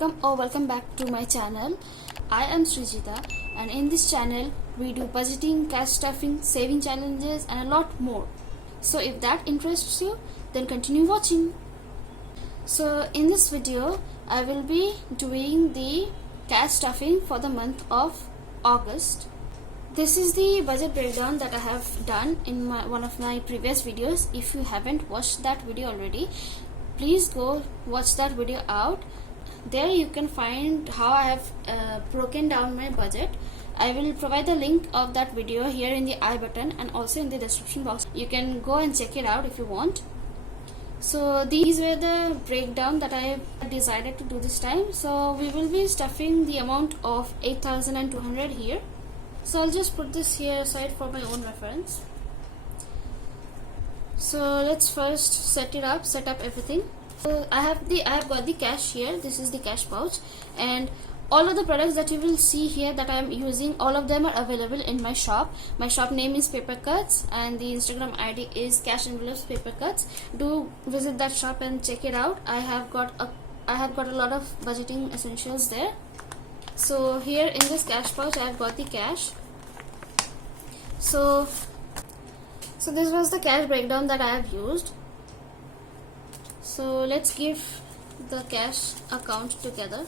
welcome back to my channel. I am Srijita, and in this channel we do budgeting, cash stuffing, saving challenges and a lot more. So if that interests you, then continue watching. So in this video I will be doing the cash stuffing for the month of August. This is the budget breakdown that I have done in one of my previous videos. If you haven't watched that video already, please go watch that video out. There you can find how I have broken down my budget. I will provide the link of that video here in the I button and also in the description box. You can go and check it out if you want. So these were the breakdown that I decided to do this time. So we will be stuffing the amount of 8,200 here. So I'll just put this here aside for my own reference. So let's first set up everything. So I have got the cash here. This is the cash pouch, and all of the products that you will see here that I am using, all of them are available in my shop. My shop name is Papercuts and the Instagram ID is Cash Envelopes Papercuts. Do visit that shop and check it out. I have got a lot of budgeting essentials there. So here in this cash pouch I have got the cash. So this was the cash breakdown that I have used. So let's give the cash account together.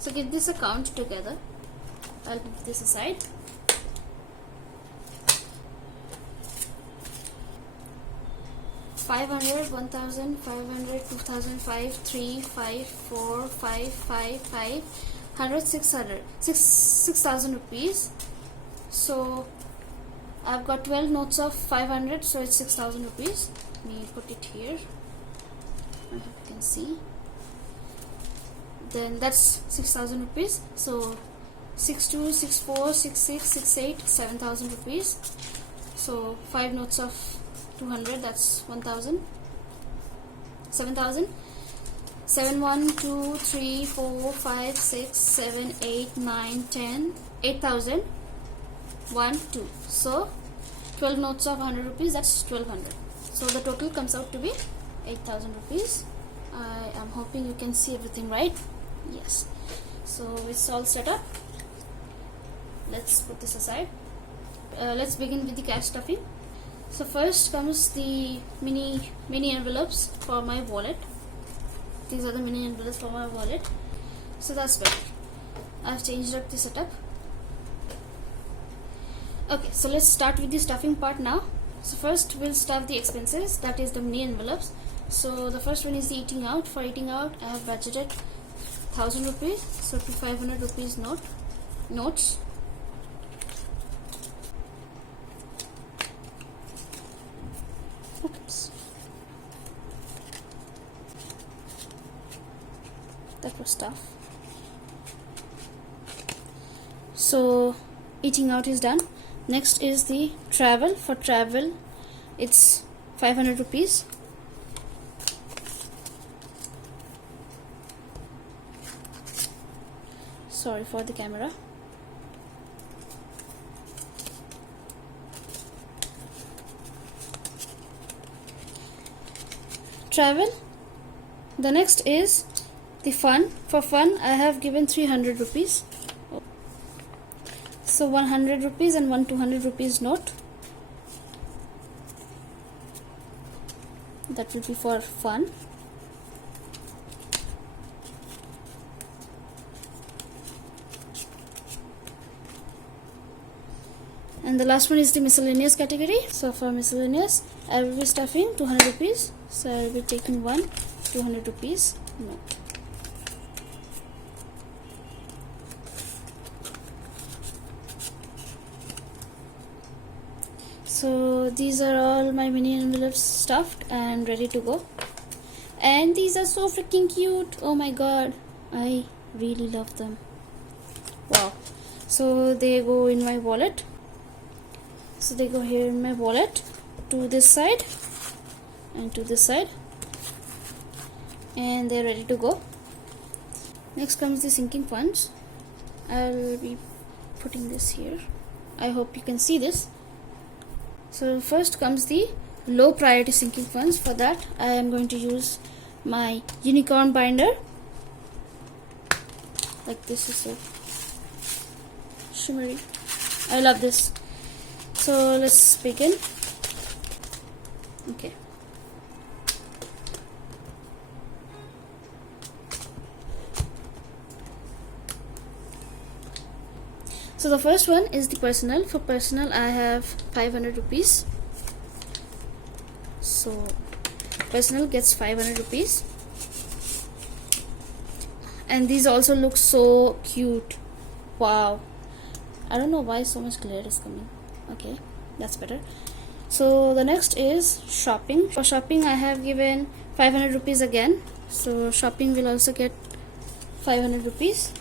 So give this account together. I'll put this aside. $500, $1,000, $500, $2,005, $3, $5, $4, $5, $5, $5, $100, $6,000 rupees. So I've got 12 notes of 500, so it's 6,000 rupees. Let me put it here. I hope you can see. Then that's 6,000 rupees. So 62, 64, 66, 68, 7,000 rupees. So 5 notes of 200, that's 1,000. 7,000. 7, 1, 2, 3, 4, 5, 6, 7, 8, 9, 10, 8,000. 1, 2. So 12 notes of 100 rupees, that's 1,200. So the total comes out to be 8,000 rupees. I am hoping you can see everything right. Yes. So it's all set up. Let's put this aside. Let's begin with the cash stuffing. So first comes the mini envelopes for my wallet. These are the mini envelopes for my wallet. So that's better. I've changed up the setup. Okay, so let's start with the stuffing part now. So first we'll stuff the expenses, that is the mini envelopes. So the first one is the eating out. For eating out I have budgeted 1,000 rupees, so 500 rupees notes. Oops. That was tough. So eating out is done. Next is the travel. For travel it's 500 rupees. Sorry for the camera. Travel. The next is the fun. For fun I have given 300 rupees. So 100 rupees and 200 rupees note. That will be for fun. And the last one is the miscellaneous category. So for miscellaneous I will be stuffing 200 rupees. So I will be taking 200 rupees note. So these are all my mini envelopes stuffed and ready to go. And these are so freaking cute. Oh my god, I really love them. Wow. So they go in my wallet. So they go here in my wallet, to this side and to this side, and they're ready to go. Next comes the sinking funds. I'll be putting this here. I hope you can see this. So first comes the low priority sinking funds. For that I am going to use my unicorn binder. Like this is so shimmery. I love this. So let's begin. Okay. So the first one is the personal. For personal I have 500 rupees. So personal gets 500 rupees. And these also look so cute. Wow. I don't know why so much glare is coming. Okay, that's better. So the next is shopping. For shopping I have given 500 rupees again. So shopping will also get 500 rupees.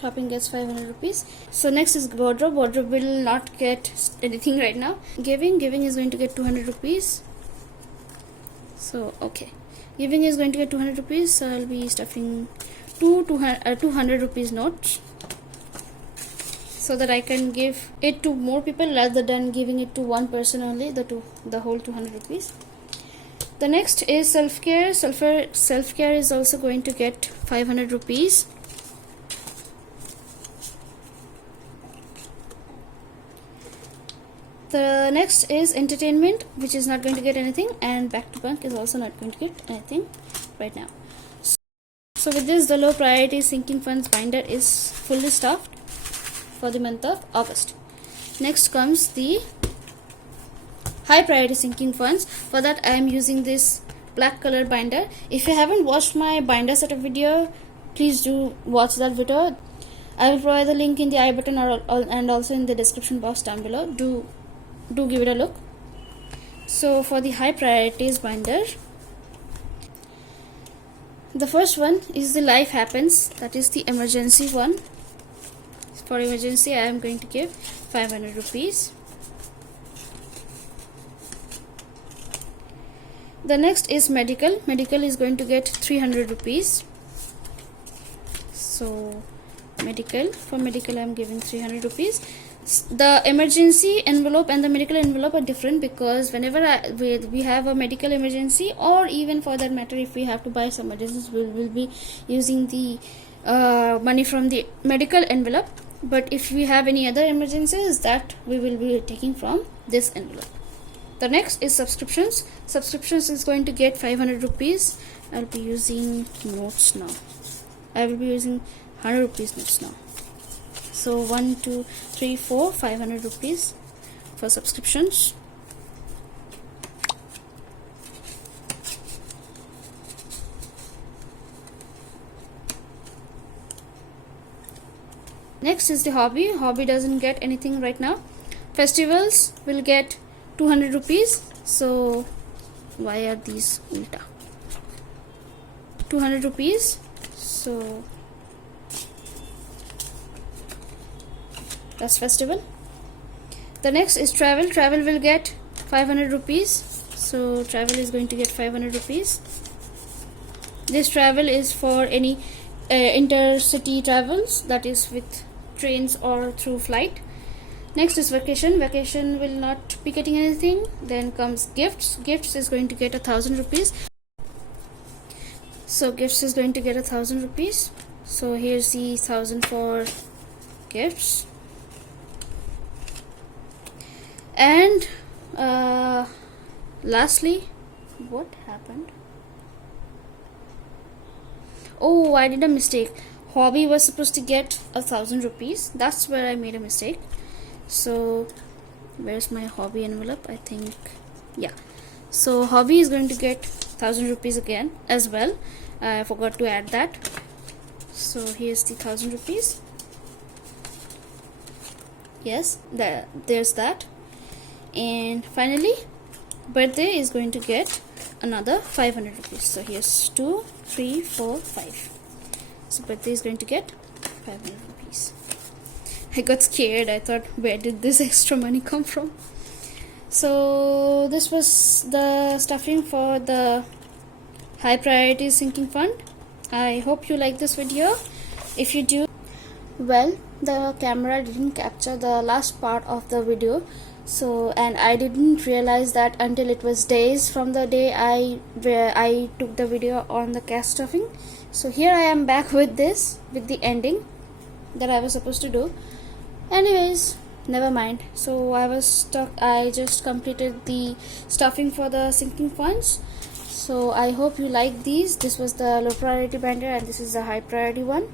Shopping gets 500 rupees. So next is wardrobe. Wardrobe will not get anything right now. Giving is going to get 200 rupees. So okay, giving is going to get 200 rupees. So I'll be stuffing 200 rupees notes, so that I can give it to more people rather than giving it to one person only, the whole 200 rupees. The next is self-care. Self-care is also going to get 500 rupees. The next is entertainment, which is not going to get anything, and back to bank is also not going to get anything right now. So with this, the low priority sinking funds binder is fully stuffed for the month of August. Next comes the high priority sinking funds. For that I am using this black color binder. If you haven't watched my binder setup video, please do watch that video. I will provide the link in the I button and also in the description box down below. Do give it a look. So for the high priorities binder, the first one is the life happens, that is the emergency one. For emergency I am going to give 500 rupees. The next is medical. Medical is going to get 300 rupees. So for medical I am giving 300 rupees. The emergency envelope and the medical envelope are different, because whenever we have a medical emergency, or even for that matter if we have to buy some medicines, we will be using the money from the medical envelope. But if we have any other emergencies, that we will be taking from this envelope. The next is subscriptions. Subscriptions is going to get 500 rupees. I'll be using notes now. I will be using 100 rupees notes now. So 1 2 3 4 500 rupees for subscriptions. Next is the hobby. Hobby doesn't get anything right now. Festivals will get 200 rupees. So why are these ulta? 200 rupees. So that's festival. The next is travel. Travel will get 500 rupees. So travel is going to get 500 rupees. This travel is for any intercity travels, that is with trains or through flight. Next is vacation. Vacation will not be getting anything. Then comes gifts. Gifts is going to get 1,000 rupees. So gifts is going to get 1,000 rupees. So here's the 1,000 for gifts. And lastly, what happened? Oh, I did a mistake. Hobby was supposed to get 1,000 rupees. That's where I made a mistake. So where's my hobby envelope? I think, yeah. So hobby is going to get 1,000 rupees again as well. I forgot to add that. So here's the 1,000 rupees. Yes, there's that. And finally, birthday is going to get another 500 rupees. So here's 2 3 4 5. So birthday is going to get 500 rupees. I got scared. I thought, where did this extra money come from? So this was the stuffing for the high priority sinking fund. I hope you like this video. If you do, well, the camera didn't capture the last part of the video, So, and I didn't realize that until it was days from the day I took the video on the cast stuffing. So here I am back with this, with the ending that I was supposed to do. Anyways, never mind. So I was stuck. I just completed the stuffing for the sinking funds. So I hope you like these. This was the low priority binder and this is the high priority one.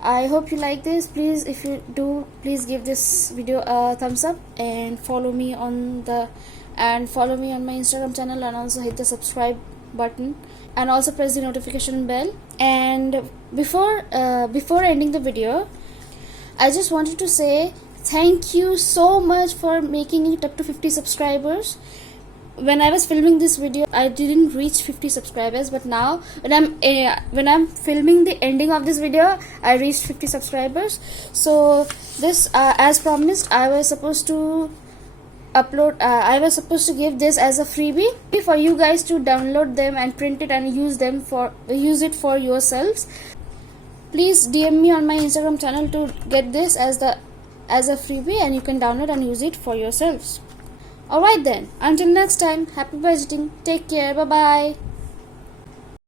I hope you like this. Please, if you do, please give this video a thumbs up and follow me on my Instagram channel, and also hit the subscribe button and also press the notification bell. And before ending the video, I just wanted to say thank you so much for making it up to 50 subscribers. When I was filming this video, I didn't reach 50 subscribers, but now when I'm filming the ending of this video, I reached 50 subscribers. So this, as promised, I was supposed to give this as a freebie for you guys to download them and print it and use it for yourselves. Please DM me on my Instagram channel to get this as a freebie, and you can download and use it for yourselves. Alright then, until next time, happy budgeting, take care, bye bye.